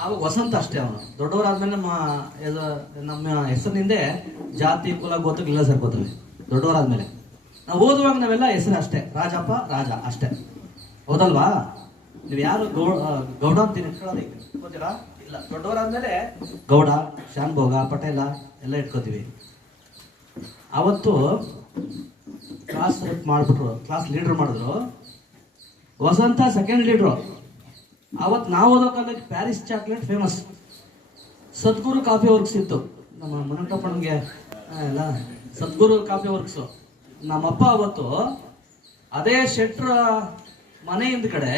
ಅವಾಗ ವಸಂತ ಅಷ್ಟೇ ಅವನು. ದೊಡ್ಡವರಾದ್ಮೇಲೆ ನಮ್ಮ ನಮ್ಮ ಹೆಸರಿನಿಂದೆ ಜಾತಿ, ಕುಲ ಗೋತ್ರಗಳೆಲ್ಲ ಸೇರ್ಕೋತವೆ ದೊಡ್ಡವರಾದ್ಮೇಲೆ. ನಾವು ಓದುವಾಗ ನಾವೆಲ್ಲ ಹೆಸರು ಅಷ್ಟೇ. ರಾಜಪ್ಪ, ರಾಜ ಅಷ್ಟೇ. ಹೌದಲ್ವಾ? ನೀವು ಯಾರು ಗೌ ಗೌಡ ಅಂತ ಇಟ್ಕೊಳ್ಳೋದು ಗೊತ್ತಿಲ್ಲ? ಇಲ್ಲ. ದೊಡ್ಡವರಾದ್ಮೇಲೆ ಗೌಡ ಶಾನ್ಭೋಗ ಪಟೇಲ ಎಲ್ಲ ಇಟ್ಕೋತೀವಿ. ಅವತ್ತು ಕ್ಲಾಸ್ ಮಾಡಿಬಿಟ್ರು. ಕ್ಲಾಸ್ ಲೀಡರ್ ಮಾಡಿದ್ರು. ವಸಂತ ಸೆಕೆಂಡ್ ಲೀಡ್ರು ಅವತ್ತು ನಾವು ಓದೋ ಕಾಲಕ್ಕೆ Paris chocolate famous Sadguru coffee works ಇತ್ತು. ನಮ್ಮ ಮನಂಟಪ್ಪನಿಗೆ ಎಲ್ಲ ಸದ್ಗುರು ಕಾಫಿ ವರ್ಕ್ಸು ನಮ್ಮಪ್ಪ ಅವತ್ತು ಅದೇ ಶೆಟ್ರ ಮನೆ ಹಿಂದ್ ಕಡೆ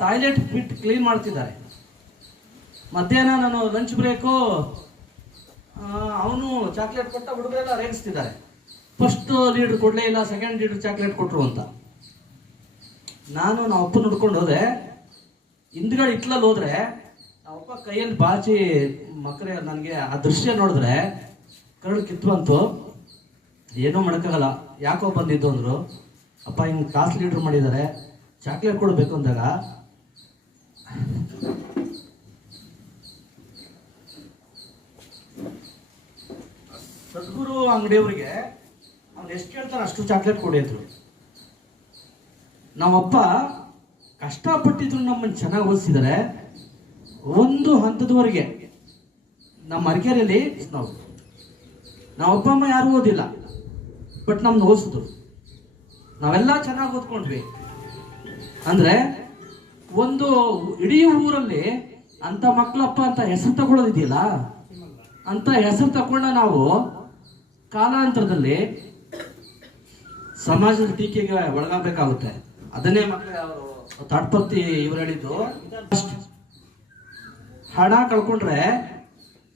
ಟಾಯ್ಲೆಟ್ ಫಿಟ್ ಕ್ಲೀನ್ ಮಾಡ್ತಿದ್ದಾರೆ. ಮಧ್ಯಾಹ್ನ ನಾನು ಲಂಚ್ ಬ್ರೇಕು ಅವನು ಚಾಕ್ಲೇಟ್ ಕೊಟ್ಟ ಹುಡುಗರೆಲ್ಲ ರೇಗಿಸ್ತಿದ್ದಾರೆ ಫಸ್ಟ್ ಲೀಡ್ರ್ ಕೊಡಲೇ ಇಲ್ಲ ಸೆಕೆಂಡ್ ಲೀಡ್ರ್ ಚಾಕ್ಲೇಟ್ ಕೊಟ್ಟರು ಅಂತ. ನಾನು ನಮ್ಮ ಅಪ್ಪ ನೋಡ್ಕೊಂಡು ಹೋದೆ. ಹಿಂದ್ಗಡೆ ಇಟ್ಲಲ್ಲಿ ಹೋದ್ರೆ ನಮ್ಮಪ್ಪ ಕೈಯಲ್ಲಿ ಬಾಚಿ ಮಕ್ಕಳೇ, ನನಗೆ ಆ ದೃಶ್ಯ ನೋಡಿದ್ರೆ ಕರಳು ಕಿತ್ತು ಅಂತು ಏನೂ ಮಾಡೋಕ್ಕಾಗಲ್ಲ. ಯಾಕೋ ಬಂದಿದ್ದು ಅಂದರು. ಅಪ್ಪ, ಹಿಂಗೆ ಕ್ಲಾಸ್ ಲೀಡರ್ ಮಾಡಿದ್ದಾರೆ ಚಾಕ್ಲೇಟ್ ಕೊಡಬೇಕು ಅಂದಾಗ. ಸದ್ಗುರು ಅಂಗಡಿಯವ್ರಿಗೆ ಅವ್ನು ಎಷ್ಟು ಕೇಳ್ತಾನೆ ಅಷ್ಟು ಚಾಕ್ಲೇಟ್ ಕೊಡಿ ಅಂದರು. ನಮ್ಮಪ್ಪ ಕಷ್ಟಪಟ್ಟಿದ್ರು ನಮ್ಮನ್ನು ಚೆನ್ನಾಗಿ ಓದಿಸಿದರೆ. ಒಂದು ಹಂತದವರೆಗೆ ನಮ್ಮ ಅರಕೆರೆಯಲ್ಲಿ ನಾವು ಅಪ್ಪ, ಅಮ್ಮ ಯಾರು ಓದಿಲ್ಲ, ಬಟ್ ನಮ್ನ ಓದಿಸಿದ್ರು. ನಾವೆಲ್ಲ ಚೆನ್ನಾಗಿ ಓದ್ಕೊಂಡ್ವಿ. ಅಂದರೆ ಒಂದು ಇಡೀ ಊರಲ್ಲಿ ಅಂತ ಮಕ್ಕಳಪ್ಪ ಅಂತ ಹೆಸರು ತಗೊಳ್ಳೋದಿದೆಯಲ್ಲ ಅಂತ ಹೆಸರು ತಗೊಂಡ ನಾವು ಕಾಲಾಂತರದಲ್ಲಿ ಸಮಾಜದ ಟೀಕೆಗೆ ಒಳಗಾಗಬೇಕಾಗುತ್ತೆ. ಅದನ್ನೇ ಮಕ್ಕಳು ಅವರು ತಾಡ್ಪತ್ತಿ ಇವ್ರು ಹೇಳಿದ್ದು ಹಣ ಕಳ್ಕೊಂಡ್ರೆ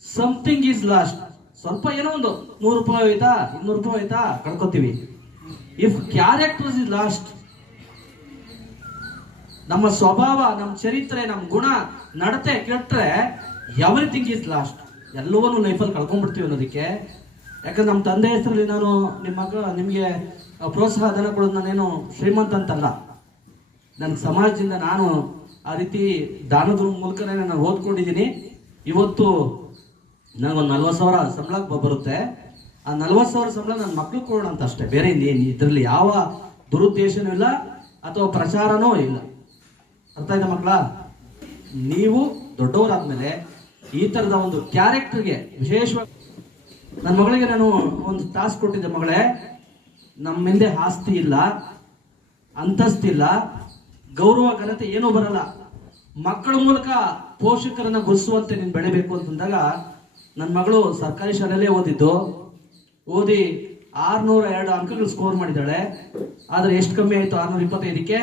ಸಮಥಿಂಗ್ ಈಸ್ ಲಾಸ್ಟ್ ಸ್ವಲ್ಪ ಏನೋ ಒಂದು ನೂರು ರೂಪಾಯಿ ಹೋಯ್ತಾ, ಇನ್ನೂರು ರೂಪಾಯಿ ಹೋಯ್ತಾ ಕಳ್ಕೊತೀವಿ. ಇಫ್ ಕ್ಯಾರೆಕ್ಟರ್ ಇಸ್ ಲಾಸ್ಟ್ ನಮ್ಮ ಸ್ವಭಾವ, ನಮ್ಮ ಚರಿತ್ರೆ, ನಮ್ಮ ಗುಣ, ನಡತೆ ಕೆಟ್ಟರೆ ಎವ್ರಿಥಿಂಗ್ ಈಸ್ ಲಾಸ್ಟ್ ಎಲ್ಲವನ್ನೂ ಲೈಫಲ್ಲಿ ಕಳ್ಕೊಂಡ್ಬಿಡ್ತೀವಿ ಅನ್ನೋದಕ್ಕೆ. ಯಾಕಂದ್ರೆ ನಮ್ಮ ತಂದೆ ಹೆಸರಲ್ಲಿ ನಾನು, ನಿಮ್ಮ ಮಗ, ನಿಮಗೆ ಪ್ರೋತ್ಸಾಹ ಧನ ಕೊಡೋದು ನಾನೇನು ಶ್ರೀಮಂತ ಅಂತಲ್ಲ. ನನ್ನ ಸಮಾಜದಿಂದ ನಾನು ಆ ರೀತಿ ದಾನದ ಮೂಲಕನೇ ನಾನು ಓದ್ಕೊಂಡಿದ್ದೀನಿ. ಇವತ್ತು ನನಗೊಂದು ನಲ್ವತ್ತು ಸಾವಿರ ಸಂಬಳ ಬರುತ್ತೆ. ಆ ನಲ್ವತ್ತು ಸಾವಿರ ಸಂಬಳ ನನ್ನ ಮಕ್ಳು ಕೊಡೋಣ ಅಂತ ಅಷ್ಟೇ. ಬೇರೆ ಇನ್ನೇನು ಇದರಲ್ಲಿ ಯಾವ ದುರುದ್ದೇಶನೂ ಇಲ್ಲ, ಅಥವಾ ಪ್ರಚಾರನೂ ಇಲ್ಲ. ಅರ್ಥ ಆಯ್ತಾ ಮಕ್ಕಳ? ನೀವು ದೊಡ್ಡವರಾದ್ಮೇಲೆ ಈ ತರದ ಒಂದು ಕ್ಯಾರೆಕ್ಟರ್ಗೆ ವಿಶೇಷವಾಗಿ ನನ್ನ ಮಗಳಿಗೆ ನಾನು ಒಂದು ಟಾಸ್ಕ್ ಕೊಟ್ಟಿದ್ದೆ ಮಗಳೇ. ನಮ್ಮ ಹಿಂದೆ ಆಸ್ತಿ ಇಲ್ಲ, ಅಂತಸ್ತಿಲ್ಲ. ಗೌರವ, ಘನತೆ ಏನೂ ಬರಲ್ಲ. ಮಕ್ಕಳ ಮೂಲಕ ಪೋಷಕರನ್ನ ಗುರುಸುವಂತೆ ನೀನು ಬೆಳಿಬೇಕು ಅಂತಂದಾಗ ನನ್ನ ಮಗಳು ಸರ್ಕಾರಿ ಶಾಲೆಯಲ್ಲೇ ಓದಿದ್ದು. ಓದಿ ಆರ್ನೂರ ಎರಡು ಅಂಕಗಳು ಸ್ಕೋರ್ ಮಾಡಿದ್ದಾಳೆ. ಆದ್ರೆ ಎಷ್ಟು ಕಮ್ಮಿ ಆಯ್ತು? ಆರ್ನೂರ ಇಪ್ಪತ್ತೈದಕ್ಕೆ?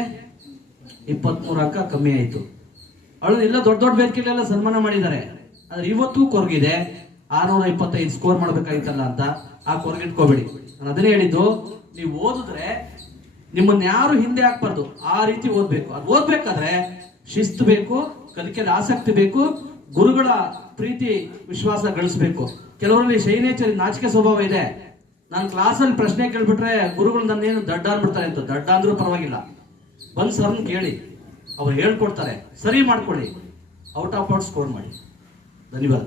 ಇಪ್ಪತ್ಮೂರು ಅಂಕ ಕಮ್ಮಿ ಆಯ್ತು. ಅವಳು ಎಲ್ಲ ದೊಡ್ಡ ದೊಡ್ಡ ವೇದಿಕೆಗಳೆಲ್ಲ ಸನ್ಮಾನ ಮಾಡಿದ್ದಾರೆ. ಆದ್ರೆ ಇವತ್ತು ಕೊರಗಿದೆ. ಆರ್ನೂರ ಇಪ್ಪತ್ತೈದು ಸ್ಕೋರ್ ಮಾಡ್ಬೇಕಾಗಿತ್ತಲ್ಲ ಅಂತ. ಆ ಕೊರಗಿಟ್ಕೋಬೇಡಿ. ನಾನು ಅದನ್ನೇ ಹೇಳಿದ್ದು, ನೀವು ಓದಿದ್ರೆ ನಿಮ್ಮನ್ನ ಯಾರು ಹಿಂದೆ ಹಾಕ್ಬಾರ್ದು, ಆ ರೀತಿ ಓದ್ಬೇಕು. ಅದು ಓದ್ಬೇಕಾದ್ರೆ ಶಿಸ್ತು ಬೇಕು ಕಲಿಕೆಯಲ್ಲಿ ಆಸಕ್ತಿ ಬೇಕು, ಗುರುಗಳ ಪ್ರೀತಿ, ವಿಶ್ವಾಸ ಗಳಿಸ್ಬೇಕು. ಕೆಲವರಲ್ಲಿ ಶೈನೇಚರಿ ನಾಚಿಕೆ ಸ್ವಭಾವ ಇದೆ. ನಾನು ಕ್ಲಾಸಲ್ಲಿ ಪ್ರಶ್ನೆ ಕೇಳ್ಬಿಟ್ರೆ ಗುರುಗಳು ನನ್ನೇನು ದಡ್ಡ ಅಂದ್ಬಿಡ್ತಾರೆ ಅಂತ, ದಡ್ಡ ಅಂದ್ರೂ ಪರವಾಗಿಲ್ಲ. ಬಂದು ಸರ್ನ ಕೇಳಿ, ಅವ್ರು ಹೇಳ್ಕೊಡ್ತಾರೆ, ಸರಿ ಮಾಡ್ಕೊಳ್ಳಿ. ಔಟ್ ಆಫ್ ಔಟ್ ಸ್ಕೋರ್ ಮಾಡಿ. ಧನ್ಯವಾದ.